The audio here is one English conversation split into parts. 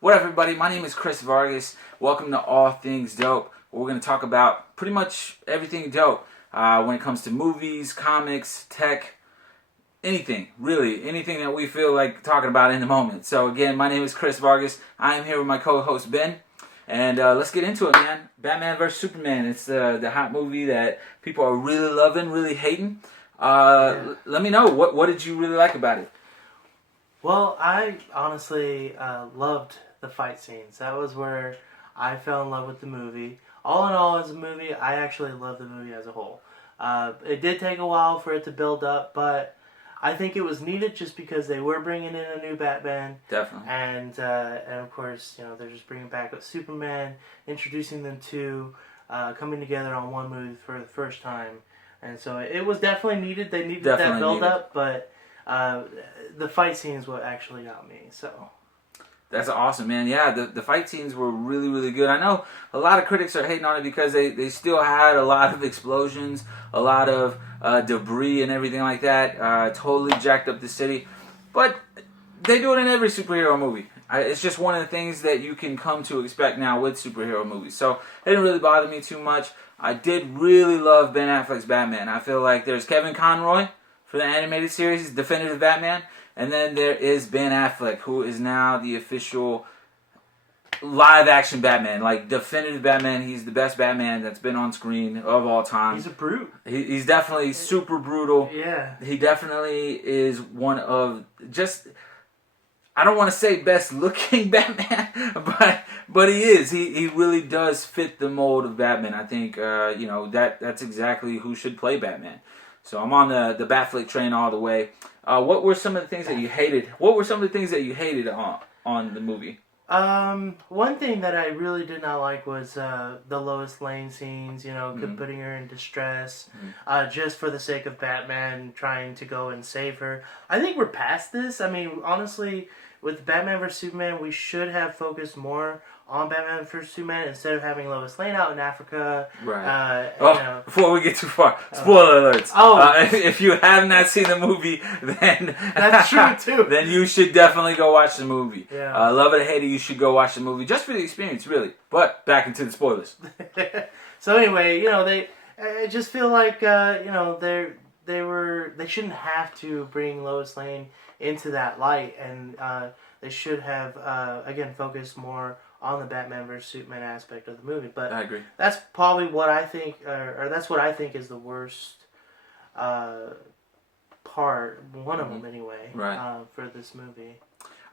What up, everybody? My name is Chris Vargas. Welcome to All Things Dope. We're going to talk about pretty much everything dope when it comes to movies, comics, tech, anything, really. Anything that we feel like talking about in the moment. So again, my name is Chris Vargas. I am here with my co-host Ben. And let's get into it, man. Batman vs. Superman. It's the hot movie that people are really loving, really hating. Let me know, what did you really like about it? Well, I honestly loved the fight scenes. That was where I fell in love with the movie. All in all, as a movie, I actually loved the movie as a whole. It did take a while for it to build up, but I think it was needed just because they were bringing in a new Batman. Definitely. And of course, they're just bringing back with Superman, introducing them to coming together on one movie for the first time. And so it was definitely needed. They needed that build up, but the fight scenes what actually got me. So that's awesome, man. Yeah, the fight scenes were really, really good. I know a lot of critics are hating on it because they still had a lot of explosions, a lot of debris and everything like that. Totally jacked up the city. But they do it in every superhero movie. It's just one of the things that you can come to expect now with superhero movies. So it didn't really bother me too much. I did really love Ben Affleck's Batman. I feel like there's Kevin Conroy for the animated series, Definitive Batman. And then there is Ben Affleck, who is now the official live-action Batman. Like, definitive Batman. He's the best Batman that's been on screen of all time. He's a brute. He's definitely super brutal. Yeah. He definitely is one of just... I don't want to say best-looking Batman, but he is. He really does fit the mold of Batman. I think, that's exactly who should play Batman. So I'm on the Batfleck train all the way. What were some of the things that you hated? What were some of the things that you hated on the movie? One thing that I really did not like was the Lois Lane scenes, putting her in distress, just for the sake of Batman trying to go and save her. I think we're past this. I mean, honestly, with Batman vs. Superman, we should have focused more on Batman vs. Superman instead of having Lois Lane out in Africa. Right. Before we get too far, spoiler alerts. If you have not seen the movie, then that's true too. Then you should definitely go watch the movie. Yeah. Love it or hate it, you should go watch the movie just for the experience, really. But back into the spoilers. So anyway, I just feel like they shouldn't have to bring Lois Lane into that light, and they should have again focused more on the Batman vs. Superman aspect of the movie. But I agree. That's probably what I think, or that's what I think is the worst part, one of them anyway, right. For this movie.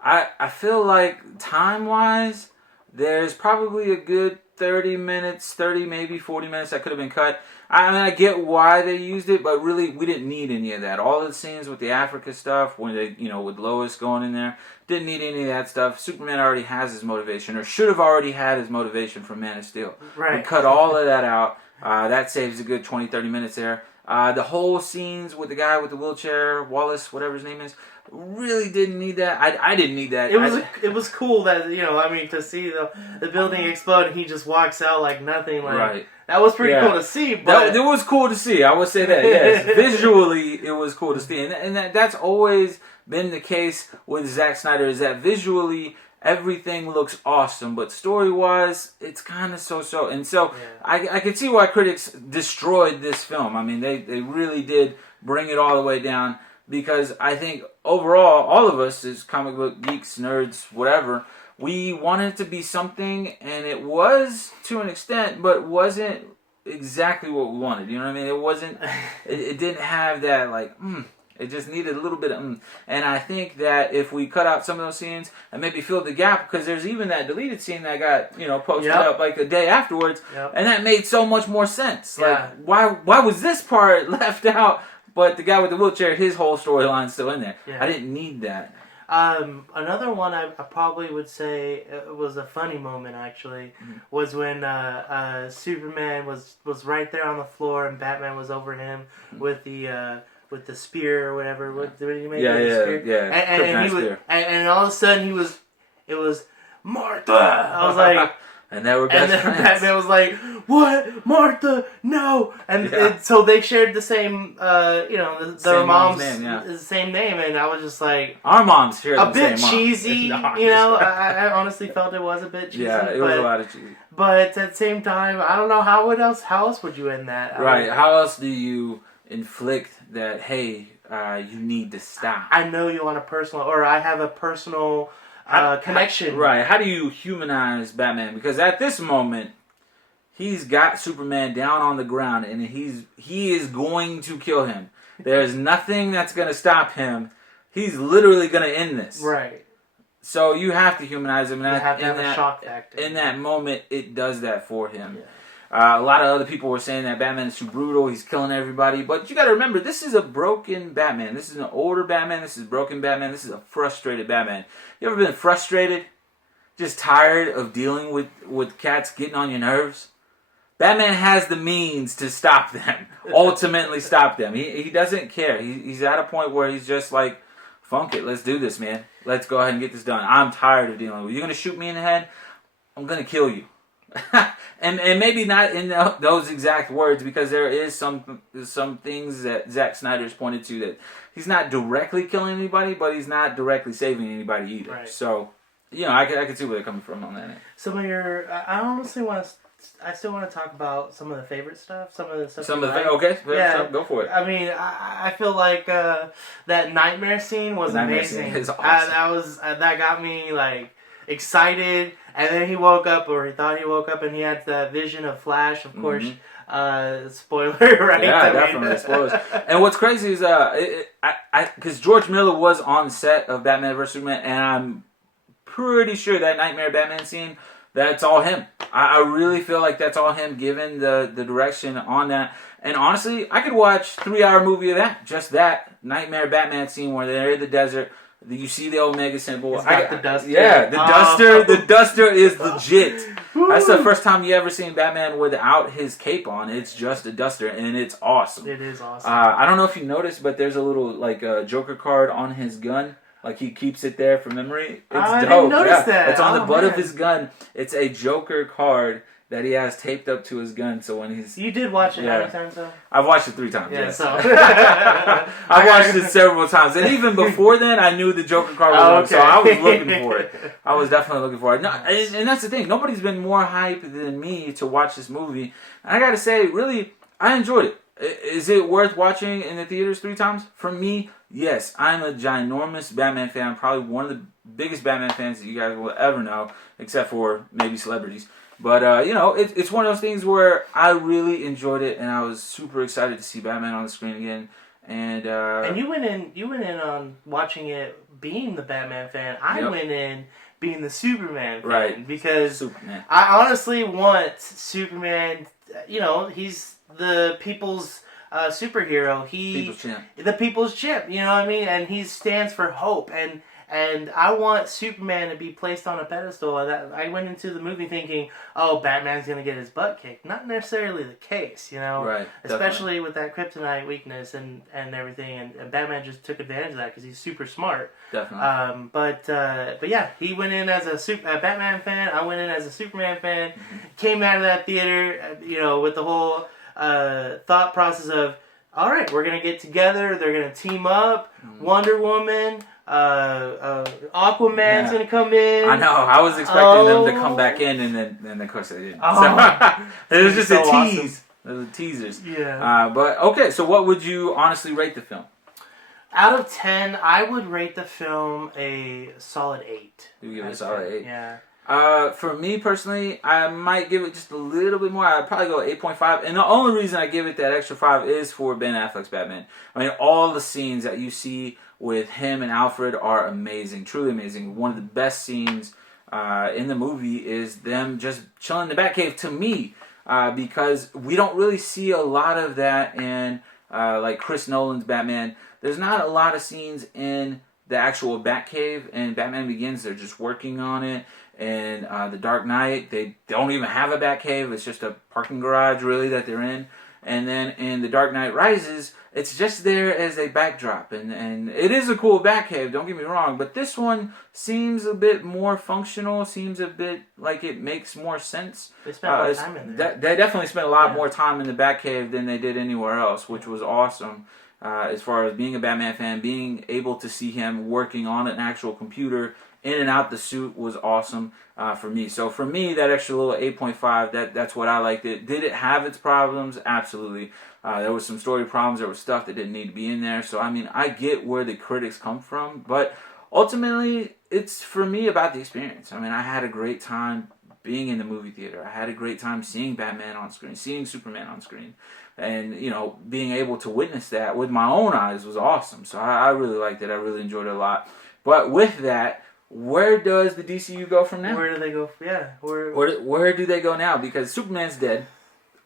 I feel like time-wise, there's probably a good 30 minutes, maybe 40 minutes that could have been cut. I mean, I get why they used it, but really, we didn't need any of that. All the scenes with the Africa stuff, when they, with Lois going in there, didn't need any of that stuff. Superman already has his motivation, or should have already had his motivation from Man of Steel. Right. We cut all of that out. That saves a good 20, 30 minutes there. The whole scenes with the guy with the wheelchair, Wallace, whatever his name is, really didn't need that. I didn't need that. It was cool that to see the building explode and he just walks out like nothing. Like, right. That was pretty cool to see. But it was cool to see. I would say that. Yes, visually it was cool to see, and that's always been the case with Zack Snyder. Is that visually everything looks awesome, but story-wise, it's kind of so-so. And so I could see why critics destroyed this film. I mean, they really did bring it all the way down, because I think overall, all of us as comic book geeks, nerds, whatever, we wanted it to be something, and it was to an extent, but wasn't exactly what we wanted. You know what I mean? It wasn't, it didn't have that, like, It just needed a little bit of And I think that if we cut out some of those scenes and maybe fill the gap, because there's even that deleted scene that got, posted up like the day afterwards, and that made so much more sense. Yeah. Like, why was this part left out, but the guy with the wheelchair, his whole storyline's still in there? Yeah. I didn't need that. Another one I probably would say was a funny moment, actually, was when Superman was right there on the floor and Batman was over him with the spear or whatever. What did he make? Yeah. And he was, and all of a sudden it was Martha. I was like, And they were And best then friends. Batman was like, "What, Martha? No!" And so they shared the same, their Same mom's name, yeah. the same name, and I was just like, Our moms share a the bit same cheesy. mom. I honestly felt it was a bit cheesy. Yeah, it was a lot of cheesy. But at the same time, I don't know how else would you end that? Right. How else do you inflict that? Hey, you need to stop. I know you on a personal, or I have a personal connection. Right. How do you humanize Batman? Because at this moment, he's got Superman down on the ground, and he is going to kill him. There's nothing that's going to stop him. He's literally going to end this. Right. So you have to humanize him. You have to have a shock factor. In that moment, it does that for him. Yeah. A lot of other people were saying that Batman is too brutal. He's killing everybody. But you got to remember, this is a broken Batman. This is an older Batman. This is broken Batman. This is a frustrated Batman. You ever been frustrated? Just tired of dealing with cats getting on your nerves? Batman has the means to stop them. Ultimately stop them. He doesn't care. He's at a point where he's just like, funk it. Let's do this, man. Let's go ahead and get this done. I'm tired of dealing with you. You're going to shoot me in the head? I'm going to kill you. and maybe not in those exact words, because there is some things that Zack Snyder's pointed to that he's not directly killing anybody, but he's not directly saving anybody either. Right. So, I can see where they're coming from on that. Some of your, I honestly I still want to talk about some of the favorite stuff. Some of the stuff. Okay, yeah, go for it. I mean, I feel like that nightmare scene was amazing. Scene is awesome. That got me like excited. And then he woke up, or he thought he woke up, and he had that vision of Flash, of course. Spoiler, right? Yeah, definitely spoilers. And what's crazy is, because George Miller was on set of Batman vs Superman, and I'm pretty sure that Nightmare Batman scene, that's all him. I really feel like that's all him, given the direction on that. And honestly, I could watch 3-hour movie of that, just that Nightmare Batman scene where they're in the desert. You see the Omega symbol. The duster. Yeah, the duster. The duster is legit. That's the first time you ever seen Batman without his cape on. It's just a duster, and it's awesome. It is awesome. I don't know if you noticed, but there's a little Joker card on his gun. Like he keeps it there for memory. It's dope. I didn't notice that. It's on the butt of his gun. It's a Joker card that he has taped up to his gun, so when he's... You did watch it how many times, though? I've watched it 3 times, yes. So. I watched it several times. And even before then, I knew the Joker card was on, so I was looking for it. I was definitely looking for it. No, and that's the thing. Nobody's been more hyped than me to watch this movie. And I gotta say, really, I enjoyed it. Is it worth watching in the theaters 3 times? For me, yes. I'm a ginormous Batman fan. Probably one of the biggest Batman fans that you guys will ever know, except for maybe celebrities. But, it's one of those things where I really enjoyed it, and I was super excited to see Batman on the screen again. And you went in on watching it being the Batman fan. I went in being the Superman fan. Right. Because Superman. I honestly want Superman, he's the people's superhero. People's champ. The people's champ, you know what I mean? And he stands for hope. And I want Superman to be placed on a pedestal. And I went into the movie thinking, oh, Batman's going to get his butt kicked. Not necessarily the case, Right. Especially with that kryptonite weakness and everything. And Batman just took advantage of that because he's super smart. Definitely. But yeah, he went in as a Batman fan. I went in as a Superman fan. Mm-hmm. Came out of that theater, with the whole thought process of, all right, we're going to get together. They're going to team up. Mm-hmm. Wonder Woman... Aquaman's gonna come in. I know. I was expecting them to come back in, and then of course they didn't. So, it was just a tease. Awesome. It was teasers. Yeah. But okay. So, what would you honestly rate the film? Out of 10, I would rate the film a solid 8. You give it a solid 8. Yeah. For me personally, I might give it just a little bit more. I'd probably go 8.5. And the only reason I give it that extra 5 is for Ben Affleck's Batman. I mean, all the scenes that you see with him and Alfred are amazing, truly amazing. One of the best scenes in the movie is them just chilling in the Batcave to me, because we don't really see a lot of that in like Chris Nolan's Batman. There's not a lot of scenes in the actual Batcave, and Batman Begins, they're just working on it. And The Dark Knight, they don't even have a Batcave. It's just a parking garage, really, that they're in. And then in The Dark Knight Rises, it's just there as a backdrop. And it is a cool Batcave, don't get me wrong. But this one seems a bit more functional, seems a bit like it makes more sense. They spent a lot of time in there. They definitely spent a lot more time in the Batcave than they did anywhere else, which was awesome. As far as being a Batman fan, being able to see him working on an actual computer in and out the suit was awesome for me. So for me, that extra little 8.5, that's what I liked it. Did it have its problems? Absolutely. There was some story problems. There was stuff that didn't need to be in there. So, I mean, I get where the critics come from. But ultimately, it's for me about the experience. I mean, I had a great time being in the movie theater. I had a great time seeing Batman on screen, seeing Superman on screen. And, you know, being able to witness that with my own eyes was awesome. So I really liked it. I really enjoyed it a lot. But with that, where does the DCU go from now? Where do they go? Yeah. Where do they go now? Because Superman's dead.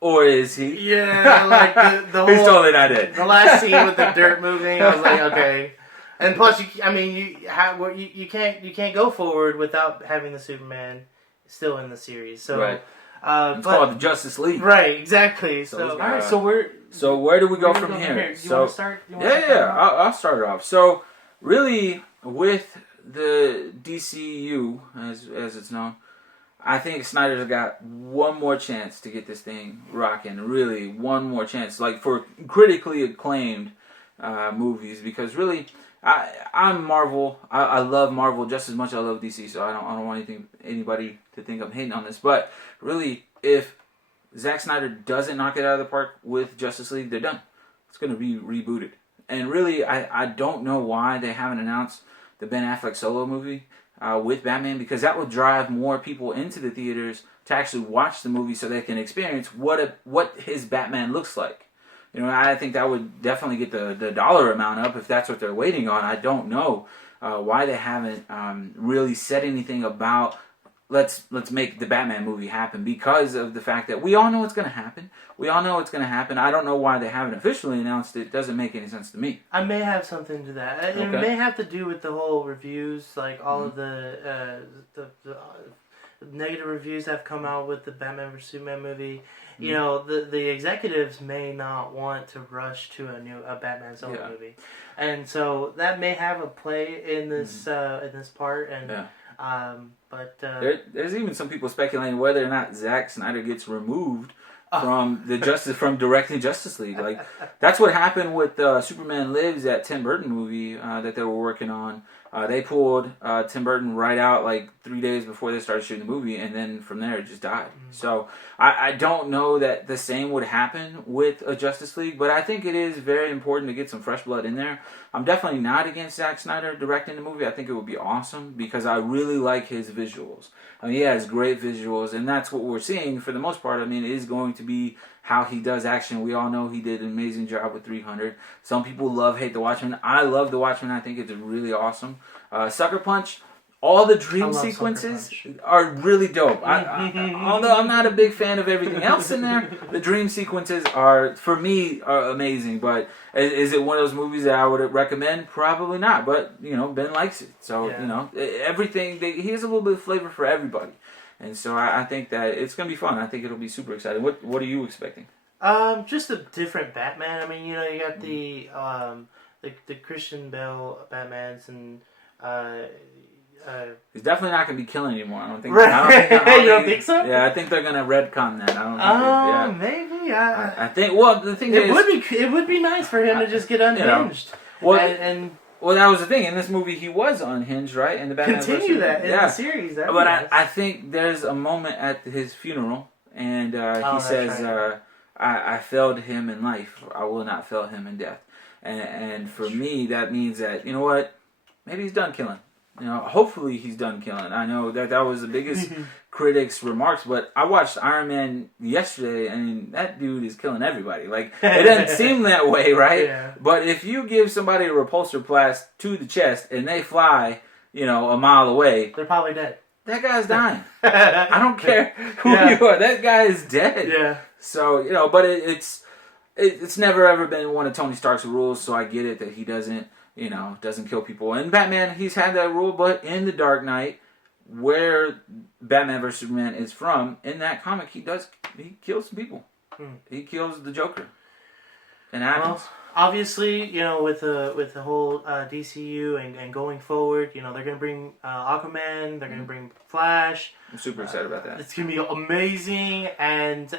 Or is he? Yeah, like the whole... He's totally not dead. The last scene with the dirt moving, I was like, okay. And plus, you can't go forward without having the Superman still in the series. So, right. It's called the Justice League. Right, exactly. So, all right, so where do we go from here? You want to start? I'll start it off. So, really, with the DCU, as it's known, I think Snyder's got one more chance to get this thing rocking. Really, one more chance, like for critically acclaimed movies. Because really, I'm Marvel. I love Marvel just as much as I love DC. So I don't want anybody to think I'm hating on this. But really, if Zack Snyder doesn't knock it out of the park with Justice League, they're done. It's going to be rebooted. And really, I don't know why they haven't announced the Ben Affleck solo movie with Batman, because that would drive more people into the theaters to actually watch the movie so they can experience what his Batman looks like. You know, I think that would definitely get the dollar amount up if that's what they're waiting on. I don't know why they haven't really said anything about let's make the Batman movie happen, because of the fact that we all know it's going to happen. We all know it's going to happen. I don't know why they haven't officially announced it. It doesn't make any sense to me. I may have something to that. Okay. It may have to do with the whole reviews, like all of the negative reviews that have come out with the Batman vs Superman movie. You know, the executives may not want to rush to a Batman solo movie, and so that may have a play in this part. And there's even some people speculating whether or not Zack Snyder gets removed from directing Justice League. Like, that's what happened with Superman Lives, that Tim Burton movie that they were working on. They pulled Tim Burton right out like 3 days before they started shooting the movie, and then from there it just died. So I don't know that the same would happen with a Justice League, but I think it is very important to get some fresh blood in there. I'm definitely not against Zack Snyder directing the movie. I think it would be awesome because I really like his visuals. I mean, he has great visuals, and that's what we're seeing for the most part. I mean, it is going to be how he does action. We all know he did an amazing job with 300. Some people hate The Watchmen. I love The Watchmen. I think it's really awesome. Sucker Punch, all the dream sequences are really dope. Although I'm not a big fan of everything else in there, the dream sequences are, for me, are amazing. But is it one of those movies that I would recommend? Probably not. But, you know, Ben likes it. So, you know, everything, he has a little bit of flavor for everybody. And so I think that it's going to be fun. I think it'll be super exciting. What are you expecting? Just a different Batman. I mean, you know, you got the Christian Bale Batmans, and he's definitely not going to be killing anymore. I don't think. Right. You don't think so? Yeah, I think they're going to retcon that. I don't think. Maybe. I think. Well, the thing is, it would be nice for him to just get unhinged. You know, well, that was the thing. In this movie, he was unhinged, right? In the Batman continue that in the series. But I think there's a moment at his funeral, and he says, right. I failed him in life. I will not fail him in death. And for me, that means that, you know what? Maybe he's done killing. You know, hopefully he's done killing. I know that was the biggest critics' remarks, but I watched Iron Man yesterday, and that dude is killing everybody. Like, it doesn't seem that way, right? Yeah. But if you give somebody a repulsor blast to the chest and they fly, you know, a mile away, they're probably dead. That guy's dying. I don't care who you are. That guy is dead. Yeah. So, you know, but it's never ever been one of Tony Stark's rules, so I get it that he doesn't kill people. And Batman, he's had that rule, but in The Dark Knight, where Batman vs Superman is from, in that comic, he kills some people. he kills the Joker. And happens. Well, obviously, you know, with the whole DCU and going forward, you know, they're gonna bring Aquaman, they're gonna bring Flash. I'm super excited about that. It's gonna be amazing, and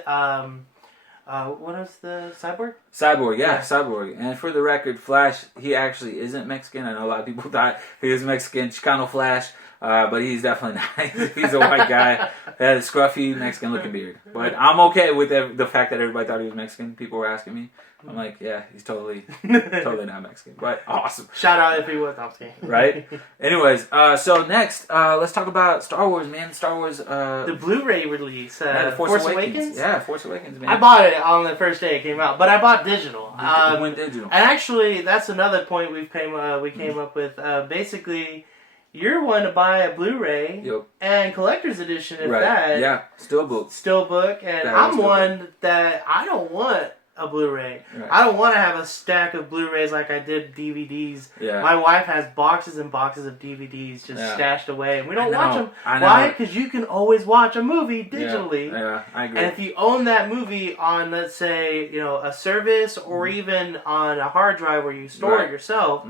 what is the Cyborg? Cyborg, Cyborg. And for the record, Flash, he actually isn't Mexican. I know a lot of people thought he was Mexican, Chicano Flash, but he's definitely not. He's a white guy that has a scruffy Mexican-looking beard. But I'm okay with the fact that everybody thought he was Mexican. People were asking me. I'm like, yeah, he's totally not Mexican. But awesome. Shout out if he was. I'm kidding. Right? Anyways, so next, let's talk about Star Wars, man. Star Wars. The Blu-ray release. The Force Awakens? Yeah, Force Awakens, man. I bought it on the first day it came out, but I bought digital. Went digital. And actually, that's another point we came up with. Basically, you're one to buy a Blu-ray and collector's edition if that. Yeah, Steelbook, and I'm one that I don't want a Blu-ray. Right. I don't want to have a stack of Blu-rays like I did DVDs. Yeah. My wife has boxes and boxes of DVDs just stashed away, and we don't watch them. Why? Because you can always watch a movie digitally. Yeah, I agree. And if you own that movie on, let's say, you know, a service or even on a hard drive where you store it yourself,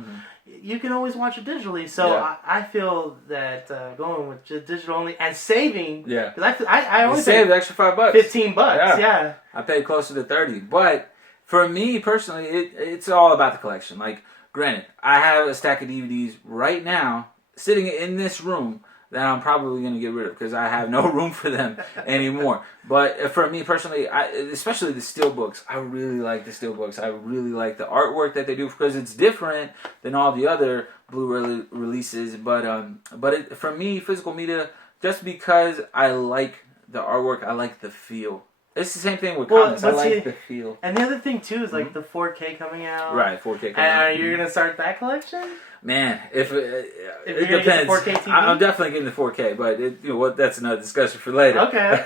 you can always watch it digitally. So I feel that going with just digital only and saving. Yeah. Because I only saved the extra $5. $15. Yeah. I paid closer to 30. But for me personally, it's all about the collection. Like, granted, I have a stack of DVDs right now sitting in this room that I'm probably going to get rid of because I have no room for them anymore. But for me personally, especially the steelbooks, I really like the steelbooks. I really like the artwork that they do because it's different than all the other Blu-ray releases. But for me, physical media, just because I like the artwork, I like the feel. It's the same thing with comics. I like the feel. And the other thing too is like the 4K coming out. Right, 4K coming out. And you're gonna start that collection? Man, if it depends. 4K TV? I'm definitely getting the 4K, but that's another discussion for later. Okay.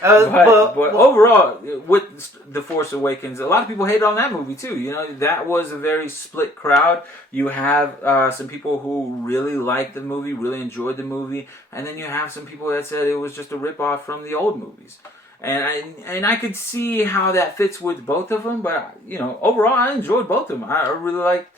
but overall, with The Force Awakens, a lot of people hate on that movie too. You know, that was a very split crowd. You have some people who really liked the movie, really enjoyed the movie, and then you have some people that said it was just a ripoff from the old movies. And I could see how that fits with both of them, but you know, overall, I enjoyed both of them. I really liked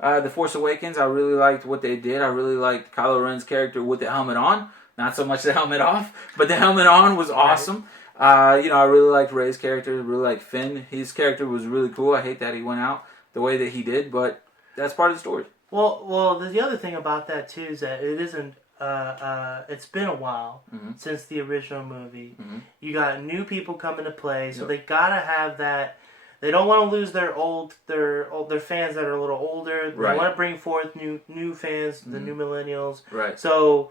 The Force Awakens. I really liked what they did. I really liked Kylo Ren's character with the helmet on. Not so much the helmet off, but the helmet on was awesome. You know, I really liked Rey's character. I really liked Finn. His character was really cool. I hate that he went out the way that he did, but that's part of the story. Well, the other thing about that too is that it isn't. It's been a while since the original movie. You got new people coming to play, so they gotta have that. They don't want to lose their fans that are a little older. They want to bring forth new fans, the new millennials. Right. So,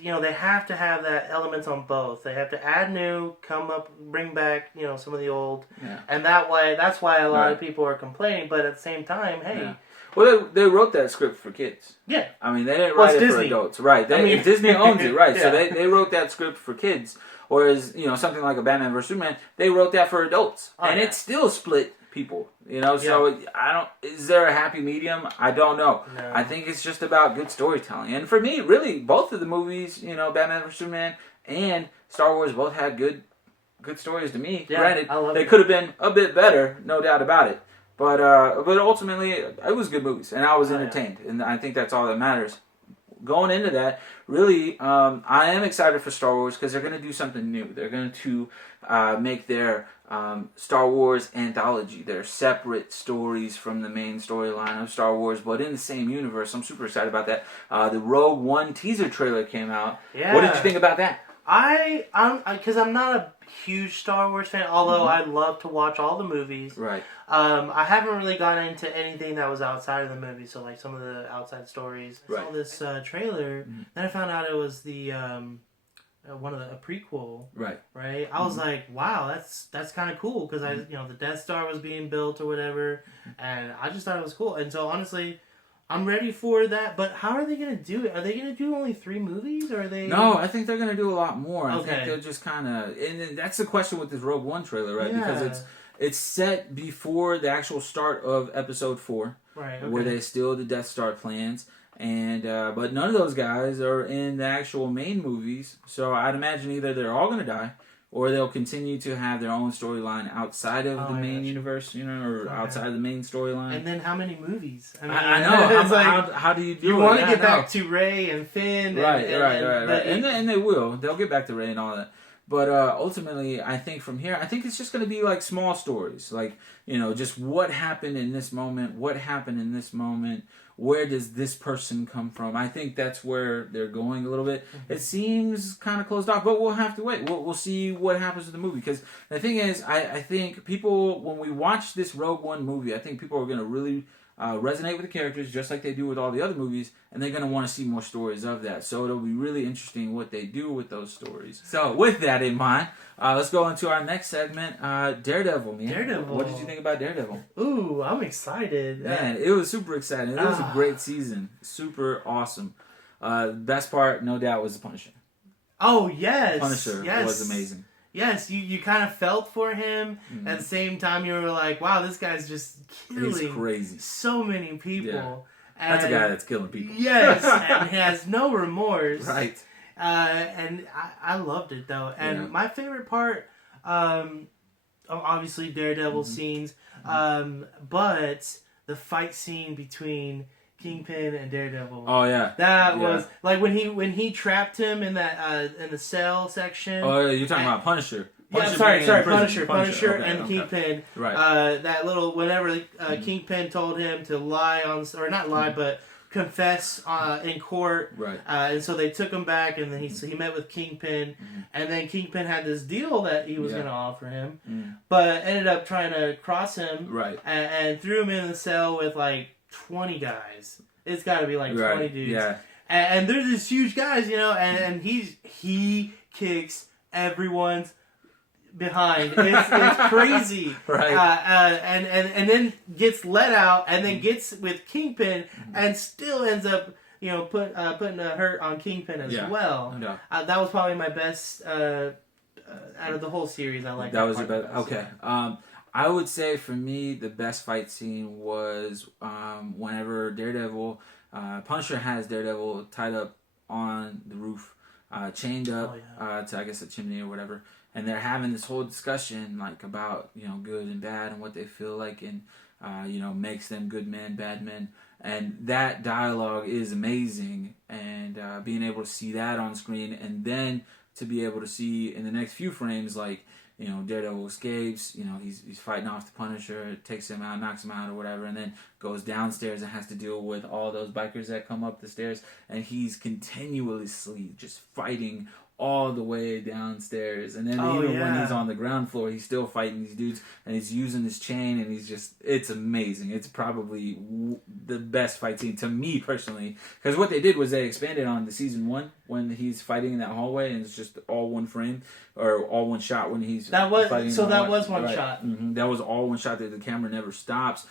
you know, they have to have that elements on both. They have to add new, come up, bring back, you know, some of the old, and that's why a lot of people are complaining. But at the same time, hey. Yeah. Well, they wrote that script for kids. Yeah. I mean, they didn't write it for adults. Right. Disney owns it, right. So they wrote that script for kids. Whereas, you know, something like a Batman vs. Superman, they wrote that for adults. And it still split people, you know? So is there a happy medium? I don't know. No. I think it's just about good storytelling. And for me, really, both of the movies, you know, Batman vs. Superman and Star Wars both had good stories to me. Yeah, granted, they could have been a bit better, no doubt about it. But ultimately, it was good movies, and I was entertained, and I think that's all that matters. Going into that, really, I am excited for Star Wars because they're going to do something new. They're going to make their Star Wars anthology. They're separate stories from the main storyline of Star Wars, but in the same universe. I'm super excited about that. The Rogue One teaser trailer came out. Yeah. What did you think about that? Because I'm not a huge Star Wars fan, although I love to watch all the movies. Right. I haven't really gone into anything that was outside of the movie, so like some of the outside stories. I saw this trailer, then I found out it was the one of a prequel. Right. Right. I was like, wow, that's kind of cool because the Death Star was being built or whatever, and I just thought it was cool. And so honestly, I'm ready for that, but how are they going to do it? Are they going to do only 3 movies, or are they... No, I think they're going to do a lot more. I think they're just kind of... And that's the question with this Rogue One trailer, right? Yeah. Because it's set before the actual start of Episode 4, right? Where they steal the Death Star plans, and but none of those guys are in the actual main movies, so I'd imagine either they're all going to die, or they'll continue to have their own storyline outside of the main gotcha. universe, or outside of the main storyline. And then how many movies? I mean, I know. It's like, how do you do it? you want to get back to Rey and Finn. Right. And And they will. They'll get back to Rey and all that. But ultimately, I think from here, I think it's just going to be like small stories. Like, just what happened in this moment, where does this person come from? I think that's where they're going a little bit. Mm-hmm. It seems kind of closed off, but we'll have to wait. We'll see what happens with the movie. Because the thing is, I think people, when we watch this Rogue One movie, I think people are going to really resonate with the characters just like they do with all the other movies, and they're going to want to see more stories of that. So it'll be really interesting what they do with those stories. So with that in mind, let's go into our next segment, Daredevil, man. Daredevil. What did you think about Daredevil? Ooh, I'm excited. Man, it was super exciting. It was a great season. Super awesome. Best part, no doubt, was the Punisher. Oh, yes. Punisher was amazing. Yes, you kind of felt for him. Mm-hmm. At the same time, you were like, wow, this guy's just killing He's crazy. So many people. Yeah. That's a guy that's killing people. Yes, and he has no remorse. Right. And I loved it, though. And my favorite part, obviously Daredevil scenes, but the fight scene between Kingpin and Daredevil. Oh yeah, that was like when he trapped him in that in the cell section. Oh yeah, you're talking about Punisher. Punisher and Kingpin. Right. That little whenever Kingpin told him to lie on, or not lie, but confess in court. Right. And so they took him back, and then he met with Kingpin, and then Kingpin had this deal that he was going to offer him, but ended up trying to cross him. Right. And threw him in the cell with like 20 guys. It's got to be like 20 dudes. Yeah. And they're these huge guys, and he kicks everyone's behind. It's crazy. Right. And then gets let out, and then gets with Kingpin, and still ends up putting a hurt on Kingpin as well. Yeah. That was probably my best out of the whole series. I like that was the best. Okay. I would say for me the best fight scene was whenever Daredevil, Punisher has Daredevil tied up on the roof, chained up to I guess a chimney or whatever, and they're having this whole discussion like about good and bad and what they feel like, and makes them good men, bad men, and that dialogue is amazing, and being able to see that on screen, and then to be able to see in the next few frames like Daredevil escapes, he's fighting off the Punisher, takes him out, knocks him out or whatever, and then goes downstairs and has to deal with all those bikers that come up the stairs, and he's continuously just fighting all the way downstairs, and then when he's on the ground floor, he's still fighting these dudes, and he's using his chain, and it's amazing. It's probably the best fight scene to me personally, because what they did was they expanded on the season 1 when he's fighting in that hallway, and it's just all one frame or all one shot when he's fighting. So that was one shot. Mm-hmm. That was all one shot. That the camera never stops.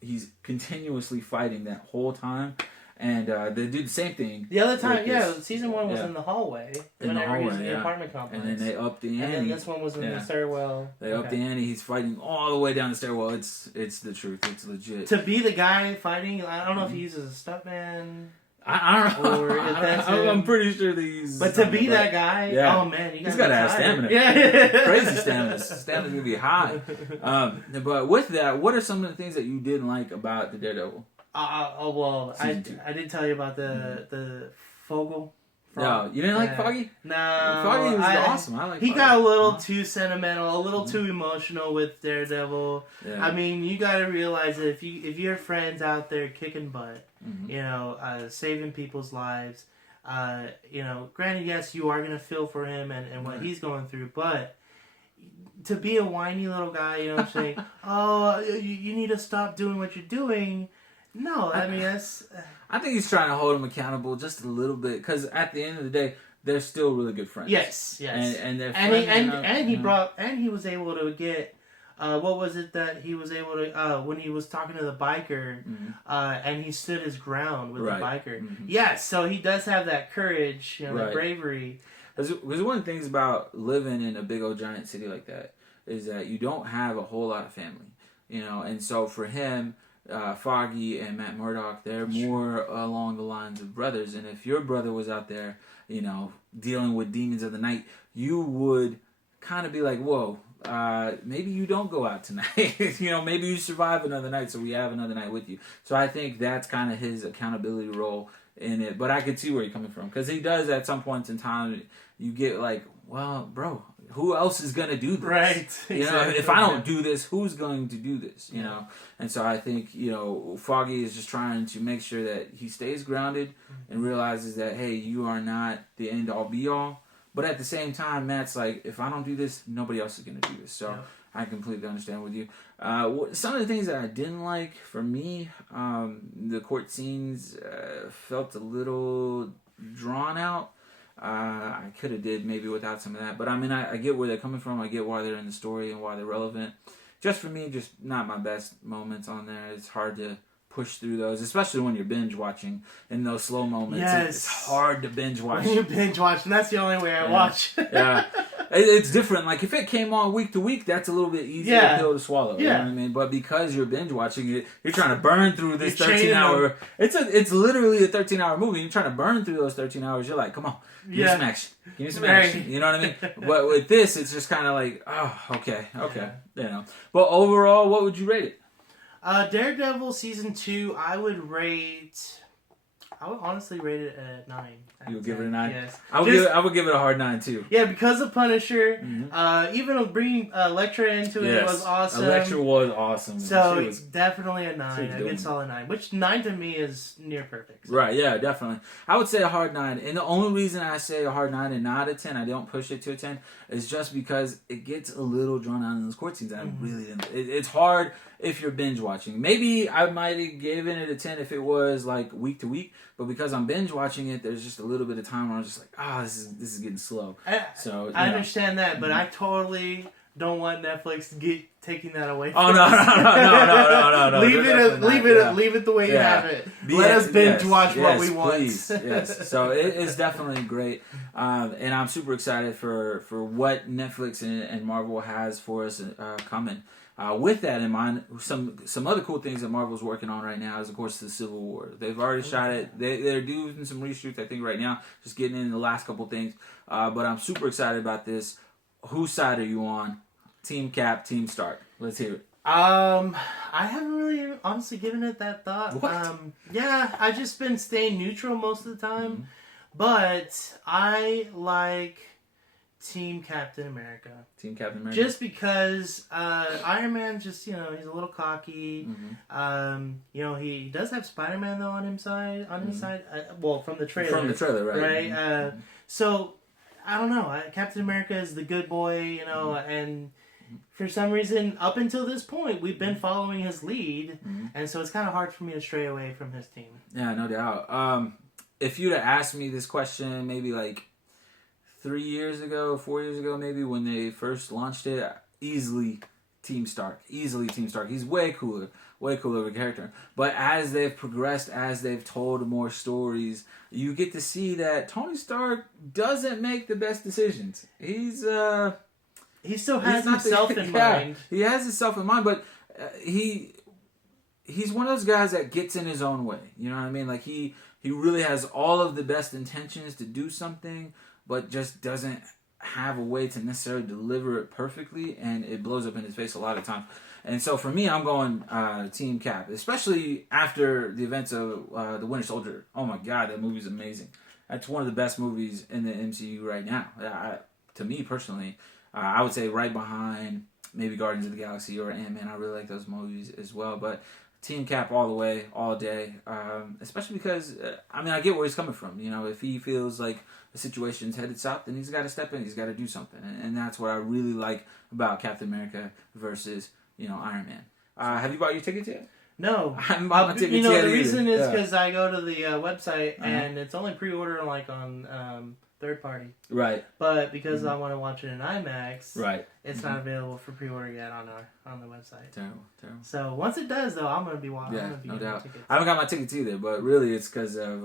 He's continuously fighting that whole time. And they do the same thing. The other time, season 1 was in the hallway. In the apartment complex. And then they upped the ante. And then this one was in the stairwell. They upped the ante. He's fighting all the way down the stairwell. It's the truth. It's legit. To be the guy fighting, I don't know if he uses a stuntman. I don't know. I'm pretty sure that he's... But to be that guy, oh man, he's got to have stamina. Yeah. Crazy stamina. Stamina's going to be high. But with that, what are some of the things that you didn't like about the Daredevil? I did tell you about the Fogel. No, you didn't like Foggy? No, Foggy was awesome. I like. He Foggy. got a little too sentimental, a little too emotional with Daredevil. Yeah. I mean, you got to realize that if your friends out there kicking butt, saving people's lives, granted, yes, you are gonna feel for him and what he's going through, but to be a whiny little guy, saying, "Oh, you need to stop doing what you're doing." No, I mean that's. I think he's trying to hold him accountable just a little bit, because at the end of the day, they're still really good friends. Yes, and they're friends. And he was able to get. What was it that he was able to when he was talking to the biker, and he stood his ground with the biker. Mm-hmm. Yes, so he does have that courage, that bravery. Because one of the things about living in a big old giant city like that is that you don't have a whole lot of family, and so for him. Foggy and Matt Murdock, they're more along the lines of brothers. And if your brother was out there, dealing with demons of the night, you would kind of be like, whoa, maybe you don't go out tonight. Maybe you survive another night, so we have another night with you. So I think that's kind of his accountability role in it. But I could see where you're coming from, because he does at some points in time. You get like, well, bro, who else is gonna do this? Right. Exactly. If I don't do this, who's going to do this? You know. And so I think Foggy is just trying to make sure that he stays grounded and realizes that, hey, you are not the end all be all. But at the same time, Matt's like, if I don't do this, nobody else is going to do this. So I completely understand with you. Some of the things that I didn't like, for me, the court scenes felt a little drawn out. I could have did maybe without some of that. But I mean, I get where they're coming from. I get why they're in the story and why they're relevant. Just for me, just not my best moments on there. It's hard to push through those, especially when you're binge watching in those slow moments. Yes. It's hard to binge watch. When you binge watch, and that's the only way I watch. Yeah. It's different. Like, if it came on week to week, that's a little bit easier pill to swallow. You know what I mean? But because you're binge watching it, you're trying to burn through this 13-hour... It's literally a 13-hour movie. You're trying to burn through those 13 hours. You're like, come on, give me some action. Give me some action. You know what I mean? But with this, it's just kind of like, oh, okay. Yeah. But overall, what would you rate it? Daredevil Season 2, I would honestly rate it at 9. You would give it a 9? Yes. I would give it a hard 9 too. Yeah, because of Punisher. Even bringing Elektra into it was awesome. Elektra was awesome. So it's definitely a 9. A good solid 9. Which 9 to me is near perfect. So. Right, yeah, definitely. I would say a hard 9. And the only reason I say a hard 9 and not a 10, I don't push it to a 10, is just because it gets a little drawn out in those court scenes. I really didn't. It's hard if you're binge watching. Maybe I might have given it a 10 if it was like week to week, but because I'm binge watching it, there's just a little bit of time where I'm just like, this is getting slow. I understand that, but I totally don't want Netflix to get taking that away from us. No. Leave it the way you have it. Let us binge watch what we want. Please. Yes. So it's definitely great. And I'm super excited for what Netflix and Marvel has for us coming. With that in mind, some other cool things that Marvel's working on right now is, of course, the Civil War. They've already shot it. They're doing some reshoots, I think, right now. Just getting in the last couple things. But I'm super excited about this. Whose side are you on? Team Cap, Team Stark. Let's hear it. I haven't really honestly given it that thought. What? I've just been staying neutral most of the time. But I like Team Captain America. Team Captain America. Just because Iron Man, just he's a little cocky. He does have Spider-Man though on his side. From the trailer. From the trailer, right? Right. So I don't know. Captain America is the good boy, and for some reason, up until this point, we've been following his lead, and so it's kind of hard for me to stray away from his team. Yeah, no doubt. If you'd have asked me this question maybe like 4 years ago, maybe, when they first launched it, easily Team Stark. He's way cooler of a character. But as they've progressed, as they've told more stories, you get to see that Tony Stark doesn't make the best decisions. He still has himself in mind. He has himself in mind, but he's one of those guys that gets in his own way. You know what I mean? Like, he really has all of the best intentions to do something, but just doesn't have a way to necessarily deliver it perfectly, and it blows up in his face a lot of times. And so for me, I'm going Team Cap, especially after the events of The Winter Soldier. Oh my God, that movie's amazing. That's one of the best movies in the MCU right now. To me personally, I would say right behind maybe Guardians of the Galaxy or Ant-Man. I really like those movies as well, but Team Cap all the way, all day. Especially because, I get where he's coming from. If he feels like the situation's headed south, then he's got to step in. He's got to do something. And that's what I really like about Captain America versus, Iron Man. Have you bought your tickets yet? No. I haven't bought my tickets yet. The reason is because I go to the website and it's only pre-order on third party. Right. But because I want to watch it in IMAX, right, it's not available for pre-order yet on the website. Terrible. So once it does, though, I'm gonna be watching. Yeah, no doubt. I haven't got my tickets either, but really it's because of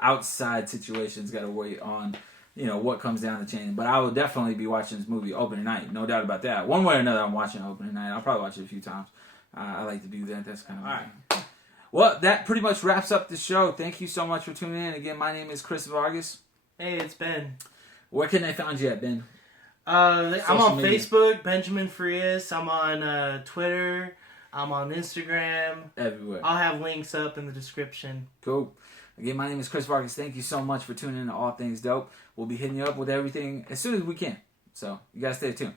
outside situations. Got to wait on what comes down the chain. But I will definitely be watching this movie opening night, no doubt about that. One way or another, I'm watching opening night. I'll probably watch it a few times. I like to do that. That's kind of all right. Well, that pretty much wraps up the show. Thank you so much for tuning in. Again, my name is Chris Vargas. Hey, it's Ben. Where can they find you at, Ben? I'm on media. Facebook, Benjamin Frias. I'm on Twitter. I'm on Instagram. Everywhere. I'll have links up in the description. Cool. Again, my name is Chris Vargas. Thank you so much for tuning in to All Things Dope. We'll be hitting you up with everything as soon as we can. So, you guys stay tuned.